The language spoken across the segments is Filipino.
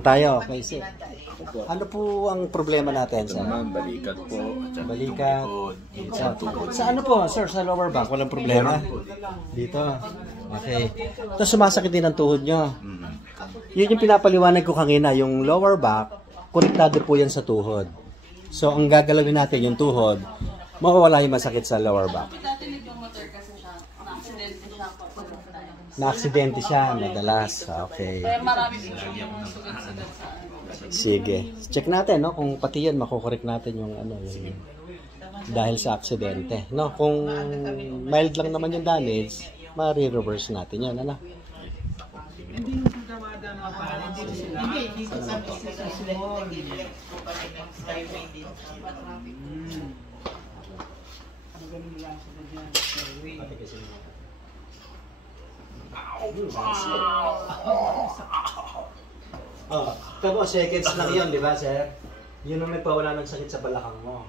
Tayo, okay, sir. Ano po ang problema natin, Ito sir? naman, balikat po. At saka Balikat. tuhod. Sa ano po, sir? Sa lower back, walang problema? Dito. Okay. Tapos sumasakit din ang tuhod nyo. Yun yung pinapaliwanag ko kanina, yung lower back, konektado po yan sa tuhod. So, ang gagalawin natin yung tuhod, mawawala yung masakit sa lower back. Na-aksidente siya, madalas. Okay. Kaya marami din yung sugat-sugat sa ano. Sige. Check natin, no? Kung pati yan, makukorek natin yung ano, yung dahil sa aksidente. No? Kung mild lang naman yung damage, ma-reverse natin yan, ano? Hindi ko sabi sa susunod. Oh, tapos seconds lang yun, di ba, sir? Yun ang nagpawala ng sakit sa balakang mo.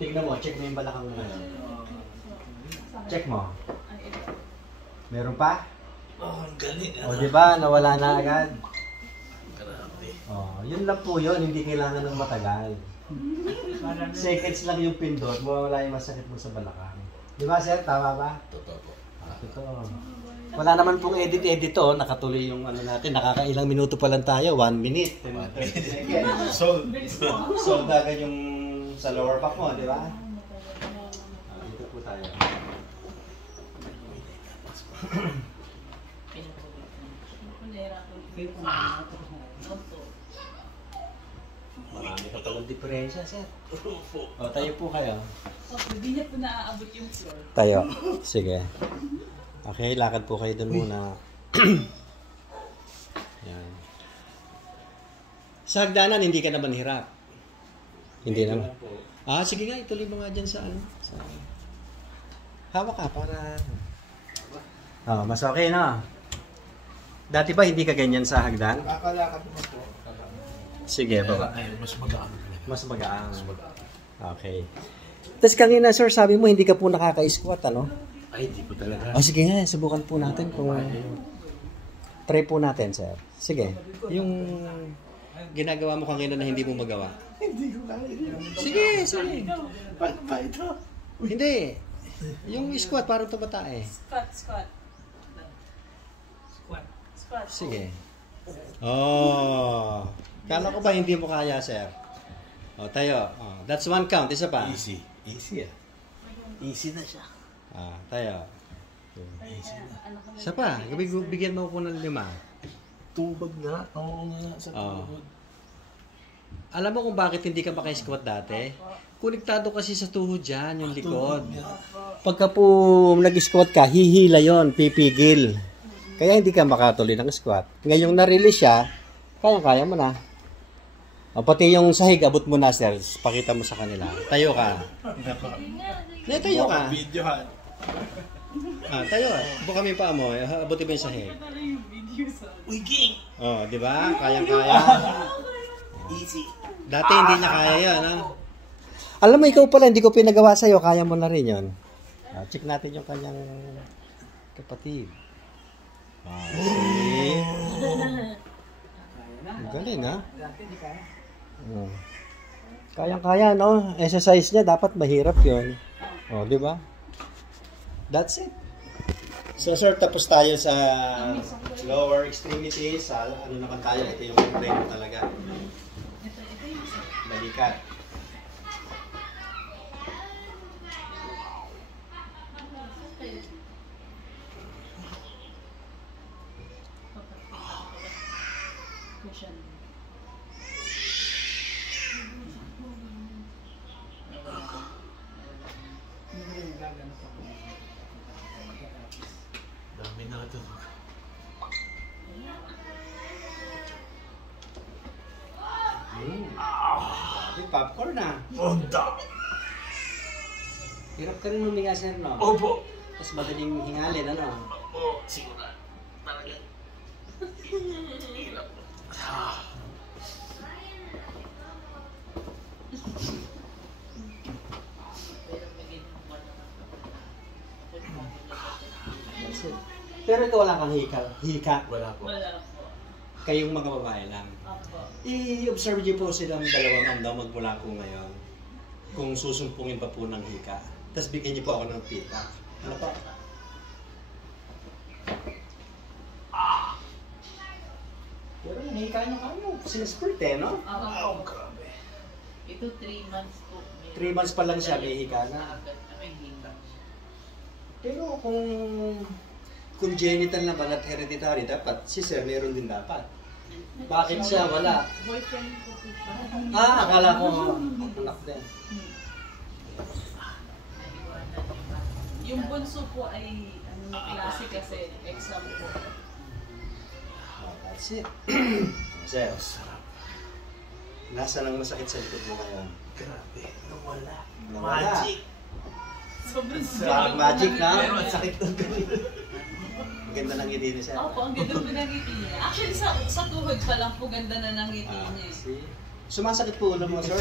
Tignan mo, check mo yung balakang mo ngayon. Check mo. Meron pa? Oh, ang galing. O, di ba? Nawala na agad. Grabe. Oh, yun lang po yun, hindi kailangan ng matagal. Seconds lang yung pindot, mawawala yung masakit mo sa balakang. Di ba, sir? Tama ba? Totoo po. Totoo. Wala naman pong edit-edit to, nakatuloy yung ano natin, nakakailang minuto pa lang tayo, 1 minute. 30 seconds. So, agad yung sa lower back mo, di ba? Dito po tayo. Marami ka palang diferensya, sir. O, tayo po kayo. Hindi niya po naaabot yung floor. Tayo. Sige. Okay, lakad po kayo dun muna. Yan. Sa hagdanan, hindi ka naman hirap. Hindi naman. Ah, sige nga, ituloy mo nga dyan sa ano. Sa... Hawak ka para... Oh, mas okay na. Dati ba hindi ka ganyan sa hagdan? Kakalakad mo po. Sige, baba. Ay, mas magaan. Mas magaang. Okay. Tapos kanina, sir, sabi mo hindi ka po nakaka-squat, ano? Ay, di po talaga. Oh, sige nga, subukan po natin kung... Try po natin, sir. Sige. Yung ginagawa mo kanina na hindi mo magawa. Hindi ko kaya. Sige, sige. Paano ba ito? Hindi. Yung squat, parang tumata eh. Squat. Sige. Oh. Kala ko ba hindi mo kaya, sir? Oh, tayo. Oh, that's one count. Isa pa. Easy. Easy ah. Easy na siya. Ah, tayo. Easy na. Isa pa. Bigyan mo po ng 5. Tubag nga. Oo nga. Sa Oo. tuhod. Alam mo kung bakit hindi ka maka-squat dati? Konektado kasi sa tuhod dyan, yung likod. Pagka po nag-squat ka, hihila yon, pipigil. Kaya hindi ka makatuloy ng squat. Ngayong na-release siya, kaya mo na. O, pati yung sahig, abot mo na, sir. Pakita mo sa kanila. Tayo ka. Tayo ka. Video ha. Ah, tayo. Buka mo yung paa mo. Abutin mo yung sahig. Wiging. Oh, di ba? Kayang-kaya. Easy. Dati hindi niya kaya yan, ha? Alam mo, ikaw pala, hindi ko pinagawa sa'yo. Kaya mo na rin yun. Check natin yung kanyang kapatid. See? Ang galing, ha? Kayang-kaya, no? Exercise niya, dapat mahirap yun. O, di ba? That's it. So, sir, tapos tayo sa lower extremities. Sa ano naman tayo, ito yung problema talaga. Balikat. Dami na ito. Popcorn na. Onda. Hirap ka rin huminga, sir, no? Opo. Tapos madaling hingalin, ano? Oo, siguro. Talaga. Hirap. That's it. Pero ikaw wala kang hika. Wala po. Wala po. Kayong mga babae lang. Opo. I-observe niyo po silang dalawang andam magmula po ngayon. Kung susumpungin pa po ng hika. Tapos bigyan niyo po ako ng feedback. Ano pa? Pero nahika niyo kayo. Since birth eh, no? Opo. Grabe. Ito 3 months po. 3 months pa lang siya, may hika na. Agad na may hika. Pero kung congenital na balat hereditary, dapat si sir meron din dapat. Bakit siya wala? Boyfriend ko po siya. Akala ko anak din. Naiwanan niya. Yung bunso po ay klase kasi exam po. That's it. Sir, nasa nang masakit sa likod mo ngayon? Grabe. Nawala. Nawala. Magic. Sobrang Parang magic na. Pero ang sakit ng ganito. Ang ganda ng ngiti ni sir. Opo, ang ganda po ng ngiti niya. Actually, sa tuhod pa lang po ganda na ng ngiti niya. See? Sumasakit po ulo mo, sir?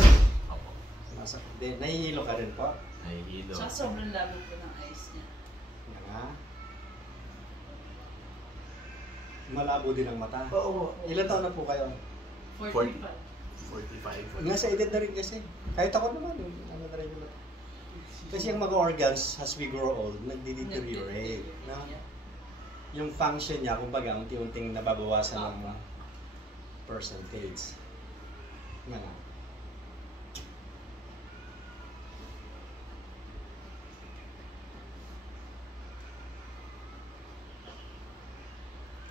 Opo. Sumasakit din. Nahihilo ka rin po? Nahihilo. Tsaka sobrang labo po ng eyes niya. Yan nga. Malabo din ang mata. Oo. Ilan taon na po kayo? 45. 45. Nasa edad na rin kasi. Kahit ako naman, ano na rin yun. Kasi yung mga organs, as we grow old, nagdi-deteriorate. No? Yung function niya, kumbaga, unti-unting nababawasan ng percentage. Nga nga.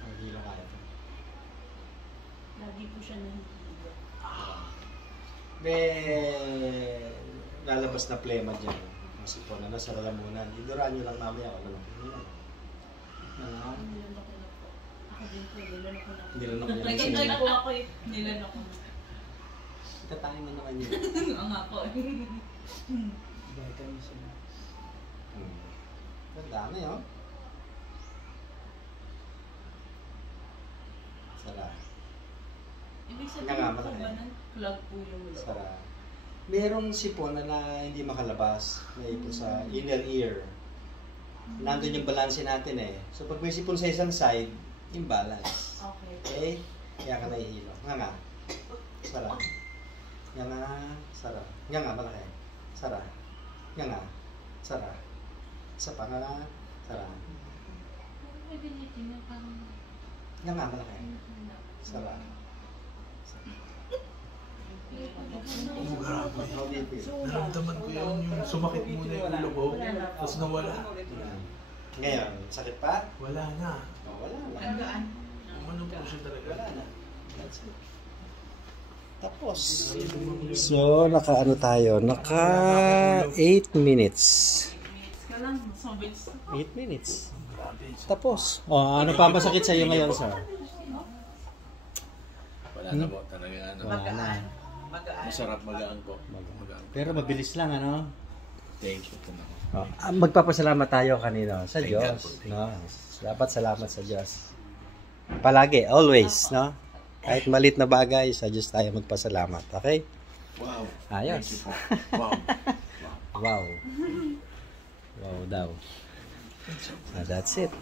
Ang hilo kaya to. Lagi po siya nahihiga. Lalabas na plema dyan. Kasi po na nasa lalamunan. Iduraan nyo lang mamaya kung ano. Nilanok ko na po. Ako din po, nilanok ko na po. Nilanok niya lang Nag-enjoy sila. po ako eh. Nilanok ko na. Tatangin mo naman yun. Ang ako eh. Vitamins na. Ang dami, oh. Sara. Ibig Nga nga, sabihin po malaki. ba ng plug po yung loob? Sara. Merong sipon na hindi makalabas. May ipon sa inner ear. Nandun yung balance natin eh. So pag may sipon sa isang side, imbalance. Okay. Okay? Kaya ka nahihilo. Nga nga. Sara. Nga nga. Sara. Nga nga, malaki. Sara. Nga nga. Sara. Isa pa nga. Sara. Nga nga, malaki. Sara. Oh, grabe. How do you feel? Naramdaman ko yun, yung sumakit muna yung ulo ko, tapos nawala. Ngayon, sakit pa? Wala na. Oh, wala na. Ang gaan. Umano po siya talaga. Wala na. That's it. Tapos. So, naka-ano tayo? Naka 8 minutes. Minutes ka lang. Mabilis na. 8 minutes. Grabe. Tapos. Oh, ano pa masakit sa iyo ngayon, sir? Wala na po talaga ano. Wala na. Masarap magaan po. Magaan. Pero mabilis lang, ano? Thank you po na. Oh, magpapasalamat tayo kanino sa Thank God Diyos, po. no? Dapat salamat sa Diyos. Palagi, always, no? Kahit malit na bagay, sa Diyos tayo magpasalamat, okay? Wow. Ayos. Thank you po. Wow. Wow. Wow daw. That's it.